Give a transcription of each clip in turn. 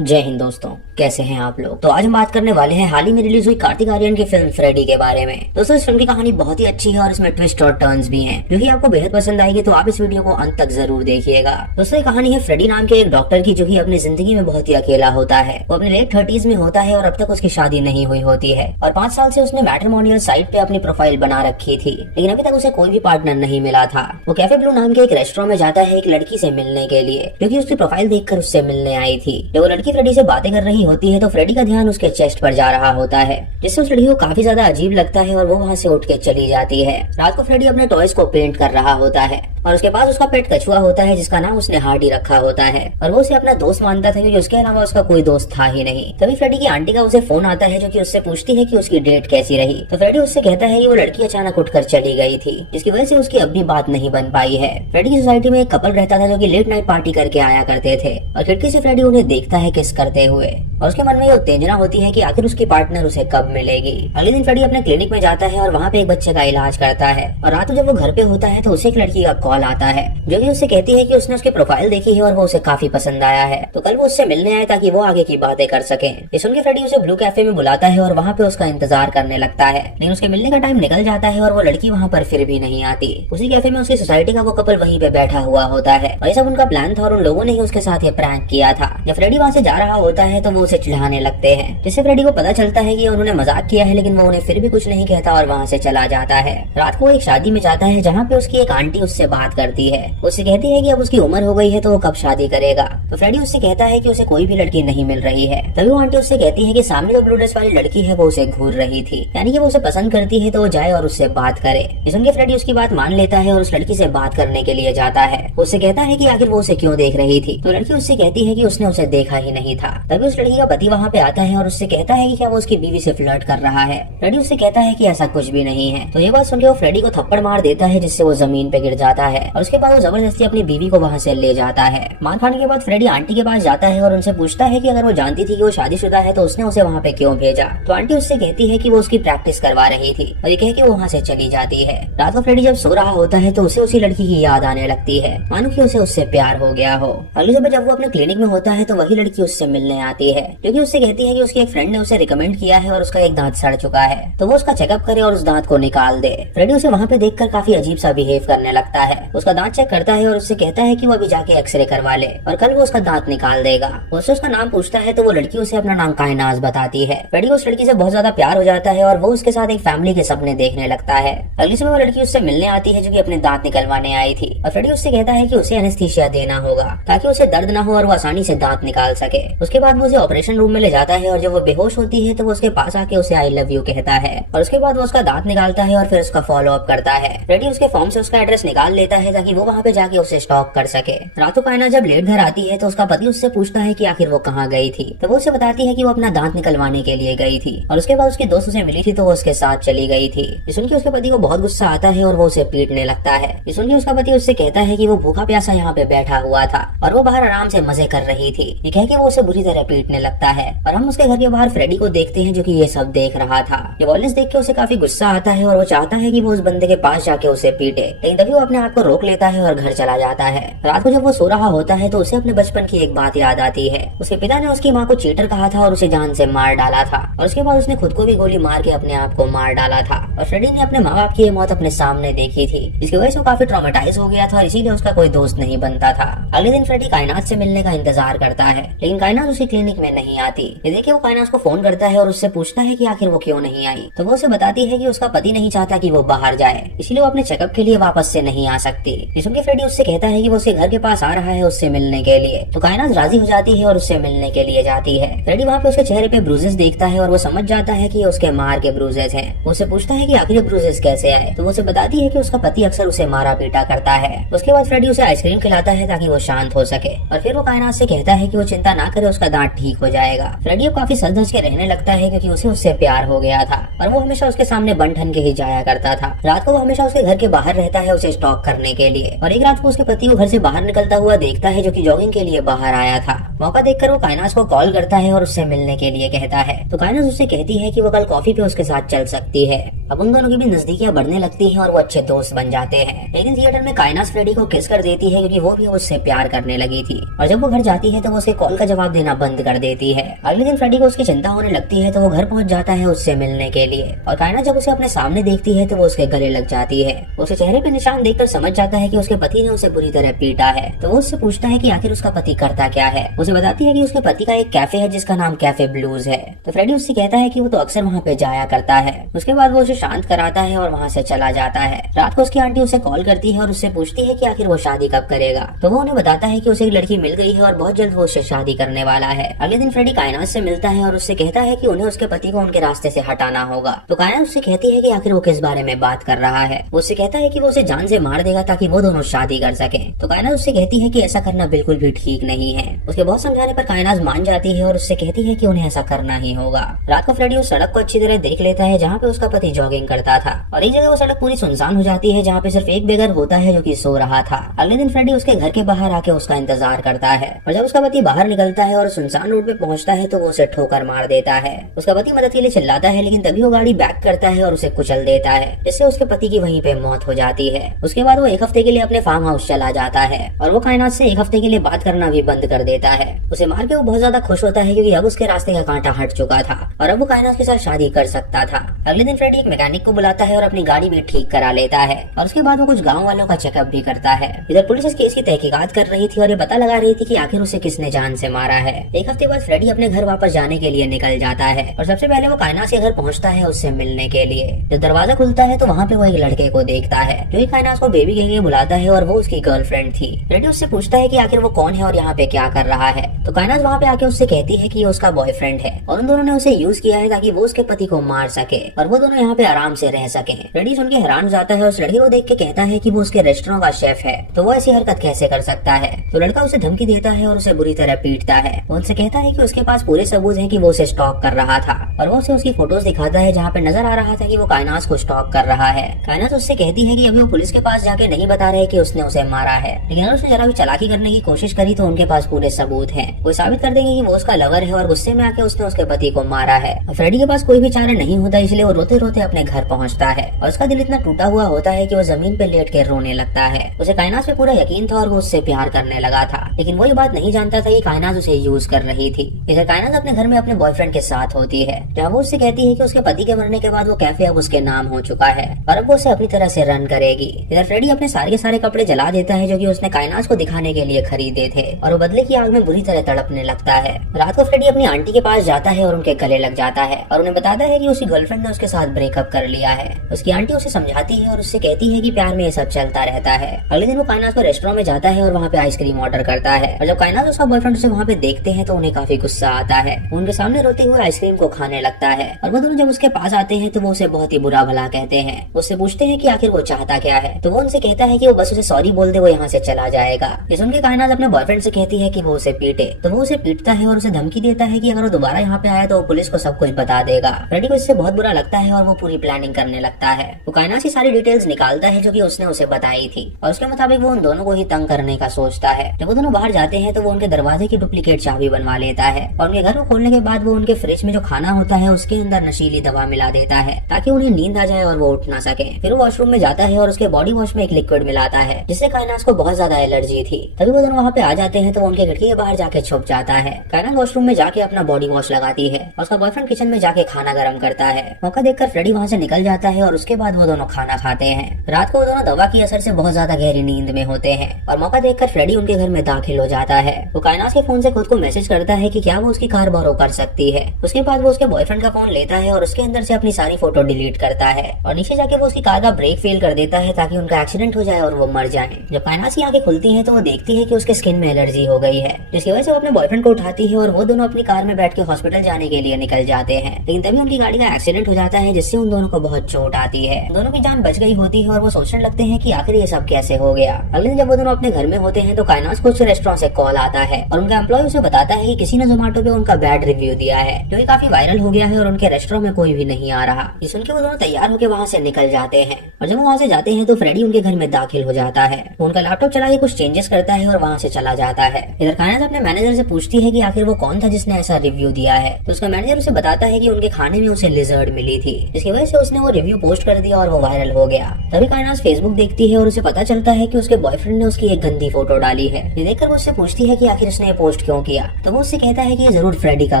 जय हिंद दोस्तों, कैसे हैं आप लोग। तो आज हम बात करने वाले हैं हाल ही में रिलीज हुई कार्तिक आर्यन की फिल्म फ्रेडी के बारे में। दोस्तों इस फिल्म की कहानी बहुत ही अच्छी है और इसमें ट्विस्ट और टर्न्स भी हैं, जो कि आपको बेहद पसंद आएगी। तो आप इस वीडियो को अंत तक जरूर देखिएगा। दोस्तों ये कहानी है फ्रेडी नाम के एक डॉक्टर की, जो कि अपनी जिंदगी में बहुत ही अकेला होता है। वो अपने लेट 30s में होता है और अब तक उसकी शादी नहीं हुई होती है और 5 साल से उसने मैट्रिमोनियल साइट पे अपनी प्रोफाइल बना रखी थी, लेकिन अभी तक उसे कोई भी पार्टनर नहीं मिला था। वो कैफे ब्लू नाम के एक रेस्टोरेंट में जाता है एक लड़की से मिलने के लिए, जो कि उसकी प्रोफाइल देखकर उससे मिलने आई थी। जब वो लड़की फ्रेडी से बातें कर रही होती है तो फ्रेडी का ध्यान उसके चेस्ट पर जा रहा होता है, जिससे उस लड़की को काफी ज्यादा अजीब लगता है और वो वहाँ से उठ के चली जाती है। रात को फ्रेडी अपने टॉयज को पेंट कर रहा होता है और उसके पास उसका पेट कछुआ होता है, जिसका नाम उसने हार्डी रखा होता है और वो उसे अपना दोस्त मानता था, क्योंकि उसके अलावा उसका कोई दोस्त था ही नहीं। तभी फ्रेडी की आंटी का उसे फोन आता है, जो कि उससे पूछती है कि उसकी डेट कैसी रही। तो फ्रेडी उससे कहता है कि वो लड़की अचानक उठकर चली गई थी, जिसकी वजह से उसकी अब भी बात नहीं बन पाई है। फ्रेडी की सोसाइटी में एक कपल रहता था, जो कि लेट नाइट पार्टी करके आया करते थे और खिड़की से फ्रेडी उन्हें देखता है किस करते हुए और उसके मन में ये उत्तेजना होती है कि आखिर उसकी पार्टनर उसे कब मिलेगी। अगले दिन फ्रेडी अपने क्लिनिक में जाता है और वहाँ पे एक बच्चे का इलाज करता है और रात को जब वो घर पे होता है तो उसे एक लड़की का कॉल आता है, जो कि उससे कहती है कि उसने उसकी प्रोफाइल देखी है और वो उसे काफी पसंद आया है, तो कल वो उससे मिलने आए ताकि वो आगे की बातें कर सके। ये सुन के फ्रेडी उसे ब्लू कैफे में बुलाता है और वहाँ पे उसका इंतजार करने लगता है, लेकिन उसके मिलने का टाइम निकल जाता है और वो लड़की वहाँ पर फिर भी नहीं आती। उसी कैफे में उसकी सोसाइटी का वो कपल वहीं पे बैठा हुआ होता है और ये सब उनका प्लान था और उन लोगों ने ही उसके साथ ये प्रैंक किया था। जब फ्रेडी वहाँ से जा रहा होता है तो वो उसे चिढ़ाने लगते हैं, जिससे फ्रेडी को पता चलता है कि उन्होंने मजाक किया है, लेकिन वो उन्हें फिर भी कुछ नहीं कहता और वहाँ से चला जाता है। रात को एक शादी में जाता है, जहाँ पे उसकी एक आंटी उससे बात करती है। उससे कहती है कि अब उसकी उम्र हो गई है तो वो कब शादी करेगा। तो फ्रेडी उससे कहता है कि उसे कोई भी लड़की नहीं मिल रही है। तभी वो आंटी उससे कहती है कि सामने जो ब्लू ड्रेस वाली लड़की है वो उसे घूर रही थी, यानी कि वो उसे पसंद करती है, तो वो जाए और उससे बात करे। ये सुन के फ्रेडी उसकी बात मान लेता है और उस लड़की से बात करने के लिए जाता है। उससे कहता है कि आखिर वो उसे क्यों देख रही थी। तो लड़की उससे कहती है कि उसने उसे देखा ही नहीं था। तभी उस लड़की का पति वहाँ पे आता है और उससे कहता है कि क्या वो उसकी बीवी से फ्लर्ट कर रहा है। फ्रेडी उससे कहता है कि ऐसा कुछ भी नहीं है। तो ये बात सुनकर वो फ्रेडी को थप्पड़ मार देता है, जिससे वो जमीन पे गिर जाता है और उसके बाद वो जबरदस्ती अपनी बीवी को वहाँ से ले जाता है। मार खाने के बाद फ्रेडी आंटी के पास जाता है और उनसे पूछता है कि अगर वो जानती थी कि वो शादीशुदा है तो उसने उसे वहाँ पे क्यों भेजा। तो आंटी उससे कहती है कि वो उसकी प्रैक्टिस करवा रही थी और ये कह के वो वहाँ से चली जाती है। रात को फ्रेडी जब सो रहा होता है तो उसे उसी लड़की की याद आने लगती है, मानो कि उसे उससे प्यार हो गया हो। अगली सुबह जब वो अपने क्लिनिक में होता है तो वही लड़की उससे मिलने आती है, जो कि उससे कहती है कि उसकी एक फ्रेंड ने उसे रिकमेंड किया है और उसका एक दांत सड़ चुका है, तो वो उसका चेकअप करे और उस दांत को निकाल दे। फ्रेडी उसे वहाँ पे देखकर काफी अजीब सा बिहेव करने लगता है। उसका दांत चेक करता है और उससे कहता है कि वो अभी जाके एक्सरे करवा ले और कल वो उसका दांत निकाल देगा। उससे उसका नाम पूछता है तो वो लड़की उसे अपना नाम कायनाज बताती है। फ्रेडी को उस लड़की से बहुत ज्यादा प्यार हो जाता है और वो उसके साथ एक फैमिली के सपने देखने लगता है। अगली सुबह वो लड़की उससे मिलने आती है, जो कि अपने दांत निकलवाने आई थी और फ्रेडी उससे कहता है कि उसे एनेस्थीसिया देना होगा ताकि उसे दर्द ना हो और वो आसानी से दांत निकाल सके। उसके बाद वो उसे ऑपरेशन रूम में ले जाता है और जब वो बेहोश होती है तो वो उसके पास आके उसे आई लव यू कहता है और उसके बाद वो उसका दांत निकालता है और फिर उसका फॉलो अप करता है। फ्रेडी उसके फॉर्म से उसका एड्रेस निकाल लेता है ताकि वो वहाँ पे जाके उसे स्टॉक कर सके। रात को कायना जब लेट घर आती है तो उसका पति उससे पूछता है कि आखिर वो कहाँ गई थी। तो वो उसे बताती है कि वो अपना दांत निकलवाने के लिए गई थी और उसके बाद उसकी दोस्त उसे मिली थी तो वो उसके साथ चली गई थी। ये सुन के उसके पति को बहुत गुस्सा आता है और वो उसे पीटने लगता है। ये सुन के उसका पति उससे कहता है कि वो भूखा प्यासा यहाँ पे बैठा हुआ था और वो बाहर आराम से मजे कर रही थी। ये कह के वो उसे बुरी तरह पीटने लगता है और हम उसके घर के बाहर फ्रेडी को देखते हैं, जो कि ये सब देख रहा था। ये वॉयलेंस देख के उसे काफी गुस्सा आता है और वो चाहता है कि वो उस बंदे के पास जाके उसे पीटे, लेकिन तभी वो अपने आप को रोक लेता है और घर चला जाता है। रात को जब वो सो रहा होता है तो उसे अपने बचपन की एक बात याद आती है। उसके पिता ने उसकी माँ को चीटर कहा था और उसे जान से मार डाला था और उसके बाद उसने खुद को भी गोली मार के अपने आप को मार डाला था और फ्रेडी ने अपने माँ बाप की ये मौत अपने सामने देखी थी, जिसकी वजह से वो काफी ट्रॉमेटाइज हो गया था और इसीलिए उसका कोई दोस्त नहीं बनता था। अगले दिन फ्रेडी कायनात से मिलने का इंतजार करता है, लेकिन कायनात उसकी क्लिनिक में नहीं आती। ये देख के वो कायनात को फोन करता है और उससे पूछता है कि आखिर वो क्यों नहीं आई। तो वो उसे बताती है कि उसका पति नहीं चाहता कि वो बाहर जाए, इसलिए वो अपने चेकअप के लिए वापस से नहीं आ सकती। ये सुन के फ्रेडी उससे कहता है कि वो उसके घर के पास आ रहा है उससे मिलने के लिए। तो कायनात राजी हो जाती है और उससे मिलने के लिए जाती है। फ्रेडी वहाँ पे उसके चेहरे पे ब्रूजेस देखता है और वो समझ जाता है कि उसके मार के ब्रूजेस हैं। उससे पूछता है कि आखिर ब्रूजेस कैसे आए। तो वो उसे बताती है कि उसका पति अक्सर उसे मारा पीटा करता है। उसके बाद फ्रेडी उसे आइसक्रीम खिलाता है ताकि वो शांत हो सके और फिर वो कायनात से कहता है कि वो चिंता ना करे, उसका दांत ठीक हो जाएगा। फ्रेडी अब काफी सज धज के रहने लगता है क्योंकि उसे उससे प्यार हो गया था और वो हमेशा उसके सामने बन ठन के ही जाया करता था। रात को वो हमेशा उसके घर के बाहर रहता है उसे स्टॉक करने के लिए और एक रात को उसके पति को घर से बाहर निकलता हुआ देखता है, जो कि जॉगिंग के लिए बाहर आया था। मौका देखकर वो कायनात को कॉल करता है और उससे मिलने के लिए कहता है। तो कायनात उससे कहती है कि वो कल कॉफी पे उसके साथ चल सकती है। अब उन दोनों की भी नजदीकियां बढ़ने लगती हैं और वो अच्छे दोस्त बन जाते हैं। लेकिन थिएटर में कायनात फ्रेडी को किस कर देती है क्योंकि वो भी उससे प्यार करने लगी थी और जब वो घर जाती है तो वो उसके कॉल का जवाब देना बंद कर देती है। अगले दिन फ्रेडी को उसकी चिंता होने लगती है तो वो घर पहुंच जाता है उससे मिलने के लिए, और कायनात जब उसे अपने सामने देखती है तो वो उसके गले लग जाती है। उसके चेहरे पे निशान देखकर समझ जाता है कि उसके पति ने उसे बुरी तरह पीटा है। तो वो उससे पूछता है कि आखिर उसका पति करता क्या है। उसे बताती है कि उसके पति का एक कैफे है जिसका नाम कैफे ब्लूज है। तो फ्रेडी उससे कहता है कि वो तो अक्सर वहाँ पे जाया करता है। उसके बाद वो उसे शांत कराता है और वहाँ से चला जाता है। रात को उसकी आंटी उसे कॉल करती है और उससे पूछती है कि आखिर वो शादी कब करेगा। तो वो उन्हें बताता है कि उसे एक लड़की मिल गई है और बहुत जल्द वो उससे शादी करने वाला है। अगले दिन फ्रेडी कायनात से मिलता है और उससे कहता है कि उन्हें उसके पति को उनके रास्ते से हटाना होगा। तो कायनात उससे कहती है कि आखिर वो किस बारे में बात कर रहा है। वो उससे कहता है कि वो उसे जान से मार देगा ताकि वो दोनों शादी कर सके। तो कायनात उससे कहती है कि ऐसा करना बिल्कुल भी ठीक नहीं है। उसके बहुत समझाने पर कायनात मान जाती है और उससे कहती है कि उन्हें ऐसा करना ही होगा। रात को फ्रेडी उस सड़क को अच्छी तरह देख लेता है जहाँ पे उसका पति जॉगिंग करता था, और एक जगह वो सड़क पूरी सुनसान हो जाती है जहाँ पे सिर्फ एक बेघर होता है जो कि सो रहा था। अगले दिन फ्रेडी उसके घर के बाहर आके उसका इंतजार करता है, और जब उसका पति बाहर निकलता है और सुनसान रोड पे पहुंचता है तो वो उसे ठोकर मार देता है। उसका पति मदद के लिए चिल्लाता है लेकिन तभी वो गाड़ी बैक करता है और उसे कुचल देता है, जिससे उसके पति की वहीं पे मौत हो जाती है। उसके बाद वो एक हफ्ते के लिए अपने फार्म हाउस चला जाता है और वो कायनात से एक हफ्ते के लिए बात करना भी बंद कर देता है। उसे मार के वो बहुत ज्यादा खुश होता है क्योंकि अब उसके रास्ते का कांटा हट चुका था और अब वो कायनात के साथ शादी कर सकता था। अगले दिन फ्रेडी एक मैकेनिक को बुलाता है और अपनी गाड़ी भी ठीक करा लेता है, और उसके बाद वो कुछ गाँव वालों का चेकअप भी करता है। इधर पुलिस इस केस की तहकीकात कर रही थी और ये पता लगा रही थी कि आखिर उसे किसने जान से मारा है। एक हफ्ते बाद फ्रेडी अपने घर वापस जाने के लिए निकल जाता है और सबसे पहले वो कायनात के घर पहुंचता है उससे मिलने के लिए। जब दरवाजा खुलता है तो वहाँ पे वो एक लड़के को देखता है जो कायनात को बेबी कह के बुलाता है, और वो उसकी गर्लफ्रेंड थी। फ्रेडी उससे पूछता है कि आखिर वो कौन है और यहाँ पे क्या कर रहा है। तो कायनात वहाँ पे आके उससे कहती है कि ये उसका बॉयफ्रेंड है और उन दोनों ने उसे यूज किया है ताकि वो उसके पति को मार सके और वो दोनों यहाँ पे आराम से रह सके। फ्रेडी सुन के हैरान हो जाता है और उस लड़के को देख के कहता है कि वो उसके रेस्टोरेंट का शेफ है, तो वो ऐसी हरकत कैसे कर सकता है। तो लड़का उसे धमकी देता है और उसे बुरी तरह पीटता है। वो उनसे कहता है कि उसके पास पूरे सबूत हैं कि वो उसे स्टॉक कर रहा था, और वो उसे उसकी फोटोज दिखाता है जहाँ पे नजर आ रहा था कि वो कायनात को स्टॉक कर रहा है। कायनात उससे कहती है कि अभी वो पुलिस के पास जाके नहीं बता रहे कि उसने उसे मारा है, लेकिन अगर उसने जरा भी चालाकी करने की कोशिश करी तो उनके पास पूरे सबूत हैं। वो साबित कर देंगे कि वो उसका लवर है और गुस्से में आके उसने उसके पति को मारा है। फ्रेडी के पास कोई भी चारा नहीं होता, इसलिए वो रोते रोते अपने घर पहुंचता है और उसका दिल इतना टूटा हुआ होता है कि वो जमीन पे लेट के रोने लगता है। उसे कायनात पे पूरा यकीन था और वो उससे प्यार करने लगा था, लेकिन वो ये बात नहीं जानता था कि कायनात उसे यूज कर रही थी। इधर कायनात अपने घर में अपने बॉयफ्रेंड के साथ होती है, जहाँ वो उससे कहती है कि उसके पति के मरने के बाद वो कैफे अब उसके नाम हो चुका है और अब वो उसे अपनी तरह से रन करेगी। इधर फ्रेडी अपने सारे के सारे कपड़े जला देता है जो कि उसने कायनात को दिखाने के लिए खरीदे थे, और वो बदले की आग में बुरी तरह तड़पने लगता है। रात को फ्रेडी अपनी आंटी के पास जाता है और उनके गले लग जाता है और उन्हें बताता है कि उसकी गर्लफ्रेंड ने उसके साथ ब्रेकअप कर लिया है। उसकी आंटी उसे समझाती है और उससे कहती है कि प्यार में ये सब चलता रहता है। अगले दिन वो कायनात को रेस्टोरेंट में जाता है और वहाँ पे आइसक्रीम ऑर्डर करता है, और जब कायनात उसका बॉयफ्रेंड उसे वहाँ पे देखते हैं तो उन्हें काफी गुस्सा आता है। वो उनके सामने रोते हुए आइसक्रीम को खाने लगता है, और वो दोनों जब उसके पास आते हैं तो वो उसे बहुत ही बुरा भला कहते हैं। उससे पूछते हैं कि आखिर वो चाहता क्या है, तो वो उनसे कहता है कि वो बस उसे सॉरी बोल दे, वो यहाँ से चला जाएगा। ये सुन के कायनात अपने बॉयफ्रेंड से कहती है कि वो उसे पीटे, तो वो उसे पीटता है और उसे धमकी देता है कि अगर वो दोबारा यहाँ पे आया तो वो पुलिस को सब कुछ बता देगा। फ्रेडी को इससे बहुत बुरा लगता है और वो पूरी प्लानिंग करने लगता है। वो कायनात की सारी डिटेल्स निकालता है जो कि उसने उसे बताई थी, और उसके मुताबिक वो उन दोनों को ही तंग करने का सोचता है। जब वो दोनों बाहर जाते हैं तो वो उनके दरवाजे की डुप्लीकेट चाबी बनवा लेता है, और उनके घर को खोलने के बाद वो उनके फ्रिज में जो खाना होता है उसके अंदर नशीली दवा मिला देता है ताकि उन्हें नींद आ जाए और वो उठ ना सके। फिर वो वॉशरूम में जाता है और उसके बॉडी वॉश में एक लिक्विड मिलाता है जिससे कायनात को बहुत ज्यादा एलर्जी थी। तभी वो दोनों वहाँ पे आ जाते हैं तो वो उनके खिड़की के बाहर जाके छुप जाता है। कायनात वॉशरूम में जाके अपना बॉडी वॉश लगाती है और उसका बॉयफ्रेंड किचन में जाके खाना गर्म करता है। मौका देखकर फ्रेडी वहाँ से निकल जाता है और उसके बाद वो दोनों खाना खाते हैं। रात को वो दोनों दवा की असर से बहुत ज्यादा गहरी नींद में होते हैं और मौका देखकर फ्रेडी उनके घर में दाखिल हो जाता है। वो कायनात के फोन से खुद को मैसेज करता है कि क्या वो उसकी कार बोरो कर सकती है। उसके बाद वो उसके बॉयफ्रेंड का फोन लेता है और उसके अंदर से अपनी सारी फोटो डिलीट करता है और नीचे जाके वो उसकी कार का ब्रेक फेल कर देता है ताकि उनका एक्सीडेंट हो जाए और वो मर जाए। जब कायनात की आंखें खुलती हैं तो वो देखती है कि उसके स्किन में एलर्जी हो गई है, जिसकी वजह से वो अपने बॉयफ्रेंड को उठाती है और वो दोनों अपनी कार में बैठ के हॉस्पिटल जाने के लिए निकल जाते हैं। लेकिन तभी उनकी गाड़ी का एक्सीडेंट हो जाता है जिससे उन दोनों को बहुत चोट आती है। दोनों की जान बच गई होती है और वो सोचने लगते हैं कि आखिर ये सब कैसे हो गया। अगले दिन जब वो दोनों अपने घर में होते हैं तो कायनात को उस रेस्टोरेंट से कॉल आता है और उनका एम्प्लॉय उसे बताता है कि किसी ने जोमेटो पे उनका बैड रिव्यू दिया है जो कि काफी वायरल हो गया है और उनके रेस्टोरेंट में कोई भी नहीं आ रहा। ये सुन के वो दोनों तैयार होकर वहाँ से निकल जाते हैं और जब वो वहाँ से जाते हैं तो फ्रेडी उनके घर में दाखिल हो जाता है। वो उनका लैपटॉप चला के कुछ चेंजेस करता है और वहाँ से चला जाता है। इधर कायनात अपने मैनेजर से पूछती है कि आखिर वो कौन था जिसने ऐसा रिव्यू दिया है, तो उसका मैनेजर उसे बताता है कि उनके खाने में उसे लिजर्ड मिली थी, जिसकी वजह से उसने वो रिव्यू पोस्ट कर दिया और वो वायरल हो गया। तभी कायनात फेसबुक देखती है और उसे पता चलता है कि उसके बॉयफ्रेंड ने उसकी एक गंदी फोटो डाली है। ये देखकर वो उससे पूछती है कि आखिर उसने ये पोस्ट क्यों किया, तो वो उससे कहता है कि ये जरूर फ्रेडी का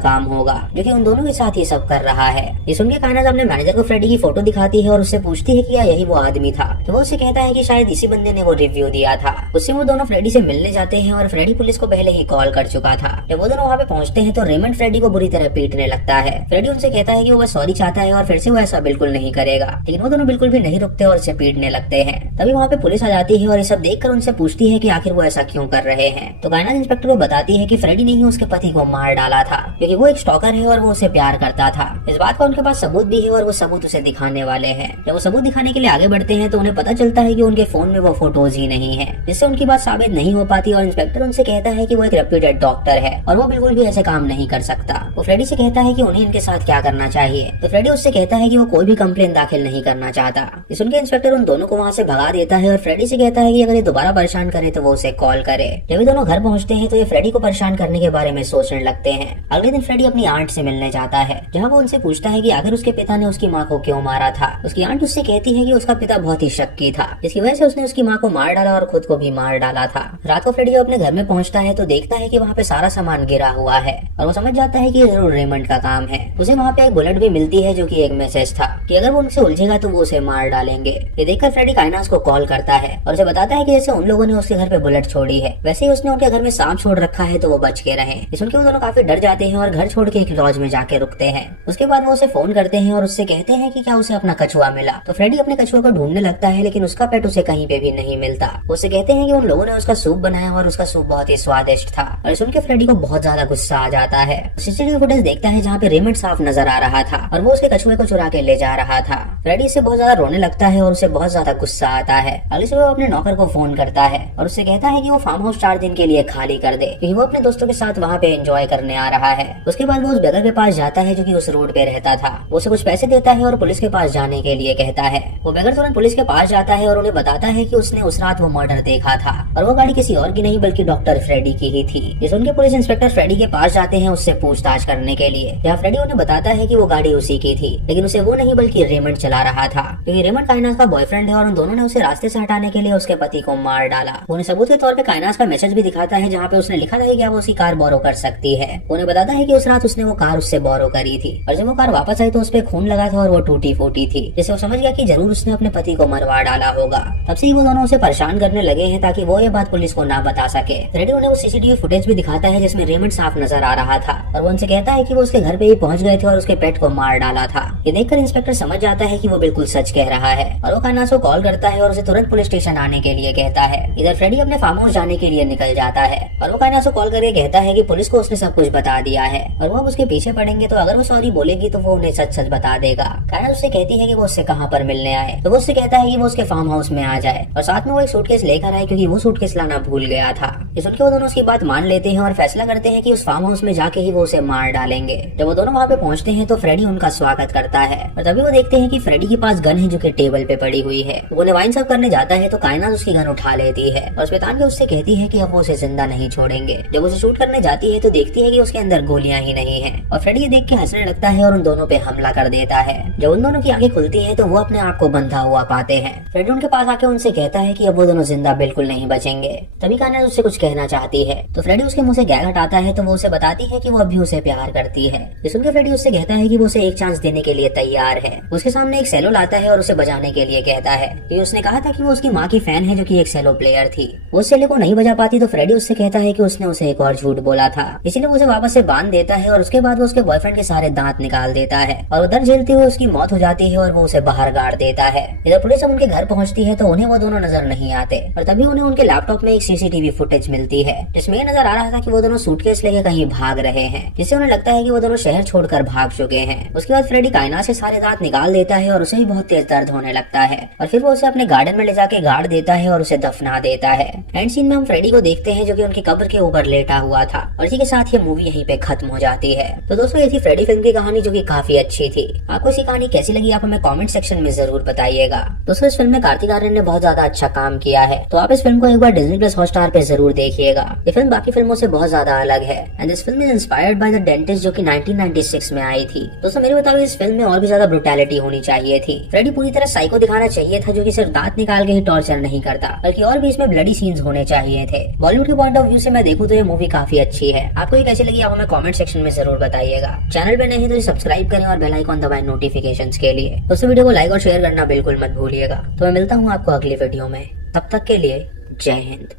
काम होगा, जो कि उन दोनों के साथ ये सब कर रहा है। ये सुन के कायनात अपने मैनेजर को फ्रेडी की फोटो दिखाती है और उससे पूछती है कि क्या यही वो आदमी था। तो वो उससे कहता है कि शायद इसी बंदे ने वो रिव्यू दिया था। उससे वो दोनों फ्रेडी से मिलने जाते हैं और फ्रेडी पुलिस को पहले ही कॉल कर चुका था। जब वो दोनों वहाँ पे पहुँचते हैं तो रेमंड फ्रेडी को बुरी तरह पीटने लगता है। फ्रेडी उनसे कहता है कि वो बस सॉरी चाहता है और फिर से वो ऐसा बिल्कुल नहीं करेगा, लेकिन वो दोनों बिल्कुल भी नहीं रुकते और उसे पीटने लगते हैं। तभी वहाँ पे पुलिस आ जाती है और ये सब देखकर उनसे पूछती है कि आखिर वो ऐसा क्यों कर रहे हैं। तो कायनात इंस्पेक्टर को बताती है कि फ्रेडी ने ही उसके पति को मार डाला था, क्योंकि वो एक स्टॉकर है और वो उसे प्यार करता था। इस बात का उनके पास सबूत भी है और वो सबूत उसे दिखाने वाले हैं। जब वो सबूत दिखाने के लिए आगे बढ़ते हैं तो उन्हें पता चलता है कि उनके फोन में वो फोटोज ही नहीं है, जिससे उनकी बात साबित नहीं हो पाती। और इंस्पेक्टर उनसे कहता है कि वो एक रेप्यूटेड डॉक्टर है और वो बिल्कुल भी ऐसे काम नहीं कर सकता। वो फ्रेडी से कहता है कि उन्हें इनके साथ क्या करना चाहिए। तो फ्रेडी उससे कहता है कि वो कोई भी कंप्लेन दाखिल नहीं करना चाहता। सुन के इंस्पेक्टर उन दोनों को वहाँ से भगा देता है और फ्रेडी से कहता है कि अगर ये दोबारा परेशान करे तो वो उसे कॉल करे। जब ये दोनों घर पहुँचते हैं तो ये फ्रेडी को परेशान करने के बारे में सोचने लगते हैं। अगले दिन फ्रेडी अपनी आंट से मिलने जाता है, जहाँ वो उनसे पूछता है कि आखिर उसके पिता ने उसकी माँ को क्यों मारा था। उसकी आंट उससे कहती है कि उसका पिता बहुत ही शक्की था, जिसकी वजह से उसने उसकी माँ को मार डाला और खुद को भी मार डाला था। रात को फ्रेडी अपने घर में पहुँचता है तो देखता है कि वहाँ पे सारा सामान गिरा हुआ है और वो समझ जाता है कि ये जरूर रेमंड का काम है। उसे वहाँ पे एक बुलेट भी मिलती है जो कि एक मैसेज था कि अगर वो उनसे उलझेगा तो वो उसे मार डालेंगे। ये देखकर फ्रेडी कायनात को कॉल करता है और उसे बताता है कि जैसे उन लोगों ने उसके घर पे बुलेट छोड़ी है, वैसे ही उसने उनके घर में सांप छोड़ रखा है तो वो बच के रहे। ये सुन के वो दोनों काफी डर जाते हैं और घर छोड़ के एक लॉज में जाके रुकते हैं। उसके बाद वो उसे फोन करते हैं और उससे कहते हैं कि क्या उसे अपना कछुआ मिला। तो फ्रेडी अपने कछुआ को ढूंढने लगता है, लेकिन उसका पेट उसे कहीं पे भी नहीं मिलता। उससे कहते हैं कि उन लोगों ने उसका सूप बनाया और उसका सूप बहुत ही स्वादिष्ट था। और सुन के फ्रेडी को बहुत ज्यादा गुस्सा आ जाता है। सीसीटीवी फुटेज देखता है जहाँ पे रेमंड साफ नजर आ रहा था और वो उसके कछुए को चुरा के ले जा रहा था। फ्रेडी इससे बहुत ज्यादा रोने लगता है और उसे बहुत ज्यादा गुस्सा आता है। अगले सुबह वो अपने नौकर को फोन करता है और उससे कहता है कि वो फार्म हाउस 4 दिन के लिए खाली कर दे, क्योंकि वो अपने दोस्तों के साथ वहाँ पे एंजॉय करने आ रहा है। उसके बाद वो उस बेगर के पास जाता है जो कि उस रोड पे रहता था। वो उसे कुछ पैसे देता है और पुलिस के पास जाने के लिए कहता है। वो बेगर तुरंत पुलिस के पास जाता है और उन्हें बताता है कि उसने उस रात वो मर्डर देखा था और वो गाड़ी किसी और की नहीं बल्कि डॉक्टर फ्रेडी की ही थी। ये सुन के पुलिस इंस्पेक्टर फ्रेडी के पास जाते हैं उससे पूछताछ करने के लिए, जहाँ फ्रेडी उन्हें बताता है कि वो गाड़ी उसी की थी, लेकिन उसे वो नहीं बल्कि रेमंड चला रहा था, क्योंकि रेमंड कायनात का बॉयफ्रेंड है और उन दोनों ने उसे रास्ते से हटाने के लिए उसके पति को मार डाला। उन्हें सबूत के तौर पे कायनात का मैसेज भी दिखाता है जहाँ पे उसने लिखा था कि क्या वो उसकी कार बोरो कर सकती है। उन्हें बताता है कि उस रात उसने वो कार उससे बोरो करी थी और जब वो कार वापस आई तो उस पे खून लगा था और वो टूटी फूटी थी, जिससे वो समझ गया कि जरूर उसने अपने पति को मरवा डाला होगा। तब से ही वो दोनों उसे परेशान करने लगे हैं ताकि वो ये बात पुलिस को ना बता सके। फ्रेडी उन्हें वो सीसीटीवी फुटेज भी दिखाता है जिसमें रेमंड साफ नजर आ रहा था और वो उनसे कहता है कि वो उसके घर पे ही पहुंच गए थे और उसके पेट को मार डाला था। ये देखकर इंस्पेक्टर समझ जाता है कि वो बिल्कुल सच कह रहा है और वो कायनात को कॉल करता है और उसे तुरंत पुलिस स्टेशन आने के लिए कहता है। इधर फ्रेडी अपने फार्म हाउस जाने के लिए निकल जाता है और वो कायनात को कॉल करके कहता है कि पुलिस को उसने सब कुछ बता दिया है और वो उसके पीछे पड़ेंगे तो अगर वो सॉरी बोलेगी तो वो उन्हें सच सच बता देगा। कायनात उससे कहती है कि वो उससे कहाँ पर मिलने आए, तो वो उससे कहता है कि वो उसके फार्म हाउस में आ जाए और साथ में वो एक सूटकेस लेकर आए क्योंकि वो सूटकेस लाना भूल गया था। ये सुनकर वो दोनों उसकी बात मान लेते हैं और फैसला करते हैं कि उस फार्म हाउस में जाके ही वो उसे मार डालेंगे। जब वो दोनों वहाँ पे पहुँचते हैं तो फ्रेडी उनका स्वागत करता है और तभी वो देखते हैं कि फ्रेडी के पास गन है जो कि टेबल पे पड़ी हुई है। वो उन्हें वाइन सर्व करने जाता है तो कायनात उसकी गन उठा लेती है और शैतान के उससे कहती है कि अब वो उसे जिंदा नहीं छोड़ेंगे। जब उसे शूट करने जाती है तो देखती है कि उसके अंदर गोलियां ही नहीं है और फ्रेडी ये देख के हंसने लगता है और उन दोनों पे हमला कर देता है। जब उन दोनों की आंखें खुलती है तो वो अपने आप को बंधा हुआ पाते हैं। फ्रेडी उनके पास आके उनसे कहता है कि अब वो दोनों जिंदा बिल्कुल नहीं बचेंगे। तभी कायनात उससे कुछ कहना चाहती है तो फ्रेडी उसके मुंह से गैग हटाता है तो वो उसे बताती है कि वो अभी उसे प्यार करती है। ये सुनकर फ्रेडी उससे कहता है कि वो उसे एक चांस देने के लिए तैयार है। उसके सामने एक सेलो लाता है और उसे बजाने के लिए कहता है कि उसने कहा था कि वो उसकी माँ की फैन है जो कि एक सेलो प्लेयर थी। वो सेलो को नहीं बजा पाती तो फ्रेडी उससे कहता है कि उसने उसे एक और झूठ बोला था, इसीलिए वो उसे वापस से बांध देता है और उसके बाद वो उसके बॉयफ्रेंड के सारे दांत निकाल देता है और उधर झेलते हुए उसकी मौत हो जाती है और वो उसे बाहर गाड़ देता है। इधर पुलिस जब उनके घर पहुंचती है तो उन्हें वो दोनों नजर नहीं आते और तभी उन्हें उनके लैपटॉप में एक सीसीटीवी फुटेज मिलती है जिसमें नजर आ रहा था कि वो दोनों सूटकेस लेके कहीं भाग रहे हैं, जिससे उन्हें लगता है कि वो दोनों शहर छोड़कर भाग चुके हैं। उसके बाद फ्रेडी कायनात से सारे दांत निकाल देता है और उसे भी बहुत तेज दर्द होने लगता है और फिर वो उसे अपने गार्डन में ले जाके गाड़ देता है और उसे दफना देता है। एंड सीन में हम फ्रेडी को देखते हैं जो कि उनकी कब्र के ऊपर लेटा हुआ था और इसी के साथ ये मूवी यहीं पे खत्म हो जाती है। तो दोस्तों ये थी फ्रेडी फिल्म की कहानी जो कि काफी अच्छी थी। आपको इसी कहानी कैसी लगी आप हमें कमेंट सेक्शन में जरूर बताइएगा। दोस्तों इस फिल्म में कार्तिक आर्यन ने बहुत ज्यादा अच्छा काम किया है तो आप इस फिल्म को एक बार डिज्नी प्लस हॉटस्टार पे जरूर देखिएगा। ये फिल्म बाकी फिल्मों से बहुत ज्यादा अलग है and this film is inspired by the dentist जो कि 1996 में आई थी। दोस्तों मेरे मुताबिक इस फिल्म में और भी ज्यादा ब्रुटैलिटी होनी चाहिए थी। फ्रेडी पूरी तरह साइको दिखाना चाहिए था जो कि सिर्फ दांत निकाल के ही टॉर्चर नहीं करता, बल्कि और भी इसमें ब्लडी सीन्स होने चाहिए थे। बॉलीवुड के पॉइंट ऑफ व्यू से मैं देखूं तो ये मूवी काफी अच्छी है। आपको ये कैसी लगी आप हमें कमेंट सेक्शन में जरूर बताइएगा। चैनल पे नहीं तो सब्सक्राइब करें और बेल आइकन दबाएं नोटिफिकेशंस के लिए। दोस्तों वीडियो को लाइक और शेयर करना बिल्कुल मत भूलिएगा। तो मैं मिलता हूँ आपको अगली वीडियो में, तब तक के लिए जय हिंद।